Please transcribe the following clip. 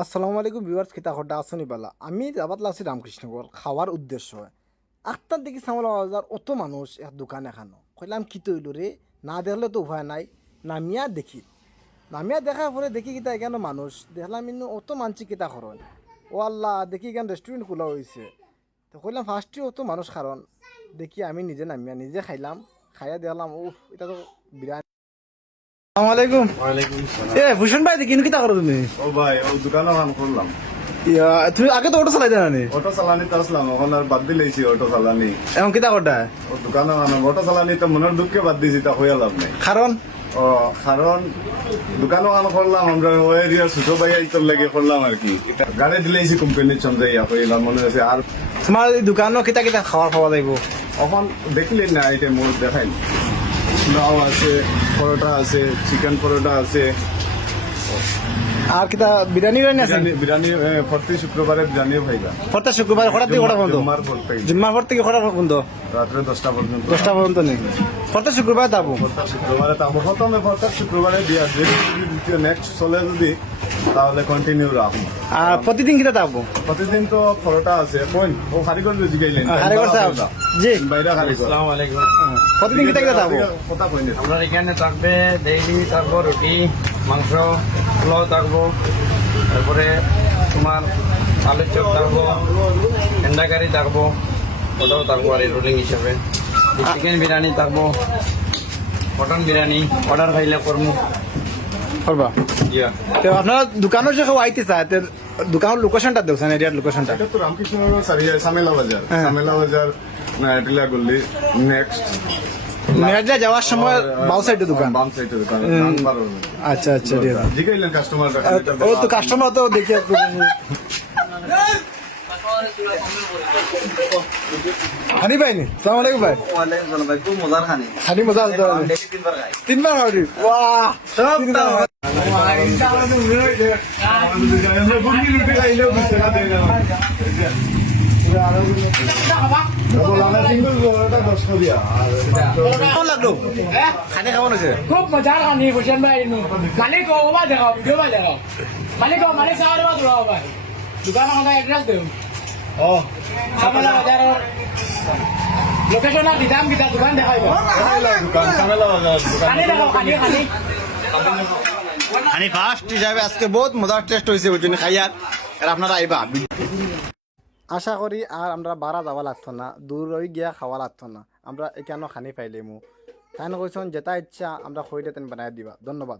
আসসালামু আলাইকুম ভিউয়ার্স, কিতা খড্ডা আসনি বালা। আমি যাবাত লাগছি রামকৃষ্ণগর খাওয়ার উদ্দেশ্য হয়। আটটার দিকে সামলা বাজার অত মানুষ এক দোকান এখানো কইলাম কি তৈল রে, না দেখলে তো উপায় নাই। নামিয়া দেখি, নামিয়া দেখার পরে দেখি কিতা এখানে মানুষ দেখলাম কিন্তু অত মানছি কিতা করেন। ও আল্লাহ, দেখি এখান রেস্টুরেন্ট খোলা হয়েছে। তো কইলাম ফার্স্টে অত মানুষ কারণ দেখি আমি নিজে নামিয়া নিজে খাইলাম। খাইয়া দেখলাম ও এটা তো বিরিয়ানি। আসসালামু আলাইকুম। ওয়ালাইকুম সালাম। এ ভূষণ ভাই, দেখি কিতা করো তুমি? ও ভাই, ও দোকানও কাম করলাম। তুমি আগে তো অটো চালাইতে না নি? অটো চালানি তো আসলাম, এখন আর বাদ দিলেছি অটো চালানি। এখন কিতা করটা? ও দোকানও কাম, অটো চালানি তো মনের দুঃখে বাদ দিয়েছি, তা হইয়া লাভ নেই। কারণ ও কারণ দোকানও কাম করলাম, আমরা ও এরিয়ার ছোট ভাই তোর লাগে করলাম আর কি। গাড়ি দিলেছি কোম্পানির সঙ্গে ইয়া হইলাম মনে হচ্ছে। আর তোমার এই দোকানও কিতা কিতা খাওয়া খাওয়া যাইব? এখন দেখলি না আইটেম মোট দেখাই, পোলাও আছে, পরোটা আছে, চিকেন পরোটা আছে, আর কিতা বিরিয়ানি রানি আছে? বিরিয়ানি প্রতি শুক্রবারে বিরিয়ানিও ভাইবা। প্রত্যেক শুক্রবার কটার থেকে কটা পর্যন্ত? জুম্মার পর থেকে জুম্মার পর থেকে কটা পর্যন্ত? রাত্রে 10টা পর্যন্ত। 10টা পর্যন্ত নেই? প্রত্যেক শুক্রবার যাবো। প্রত্যেক শুক্রবারে তাবো, প্রথমে প্রত্যেক শুক্রবারে দিয়া যদি দ্বিতীয় নেক্সট চলে যদি, তাহলে কন্টিনিউ রাখবো। আর প্রতিদিন কিতা যাবো? প্রতিদিন তো পরোটা আছে, কোন ও কারিগর জিগাইলেন কারিগর সাহেব জি, বাইরে কারিগর। আসসালামু আলাইকুম। প্রতিদিন কিতা কিতা যাবো? কথা কইনি। আমরা এখানে থাকবে ডেইলি, থাকবো রুটি, মাংস, পোলাও থাকবো, তারপরে তোমার আলুর চপ থাকবো, ঠান্ডা কারি থাকবো, ওটাও থাকবো আর রোলিং হিসাবে। চিকেন বিরিয়ানি থাকবো, মটন বিরিয়ানি অর্ডার খাইলে করবো। করবা? জিয়া তো আপনার দোকানের যে কেউ আইতে চায়, তো দোকানের লোকেশনটা দেখছেন? এরিয়ার লোকেশনটা? এটা তো রামকৃষ্ণ সামেলা বাজার, হ্যাঁ। সামেলা বাজার টিলা গল্লি নেক্সট মেরাজা যাওয়ার সময় বাউ সাইডে দোকান। বাম সাইডে দোকান। আচ্ছা আচ্ছা, ঠিক আছে। জিগাইলেন কাস্টমার। ও তো কাস্টমার তো দেখি হানি পাইনি। সালাম আলাইকুম ভাই। হানি মজা আসতে তিনবার হানি। বাহ, সব কেমন লাগলো? খানি কেমন আছে? খুব মজার খানি হোসেন ভাই। মালিক ওবা দেখাও, ভিডিও ভাই দেখাও। মালিক সাহায্য দেওয়া ভাই। দোকান আমাদের অ্যাড্রেস দেও। ও সামেলা বাজারের লোকেশন আর দিদাম কিতা দোকান দেখাইব। দোকান সামেলা বাজার খানি দেখাও, খানি খানি। হানি ফার্স্ট হিসাবে আজকে বহুত মজার টেস্ট হয়েছে, ওই জন্য খাইয়া আর আপনারা আইবা। আশা করি আর আমরা বাড়া যাওয়া লাগতো না, দূর হয়ে গিয়া খাওয়া লাগতো না। আমরা এখানেও খানি পাইলে মু তাই না কইছেন, যেটা ইচ্ছা আমরা খইলে তেন বানাই দিবা। ধন্যবাদ।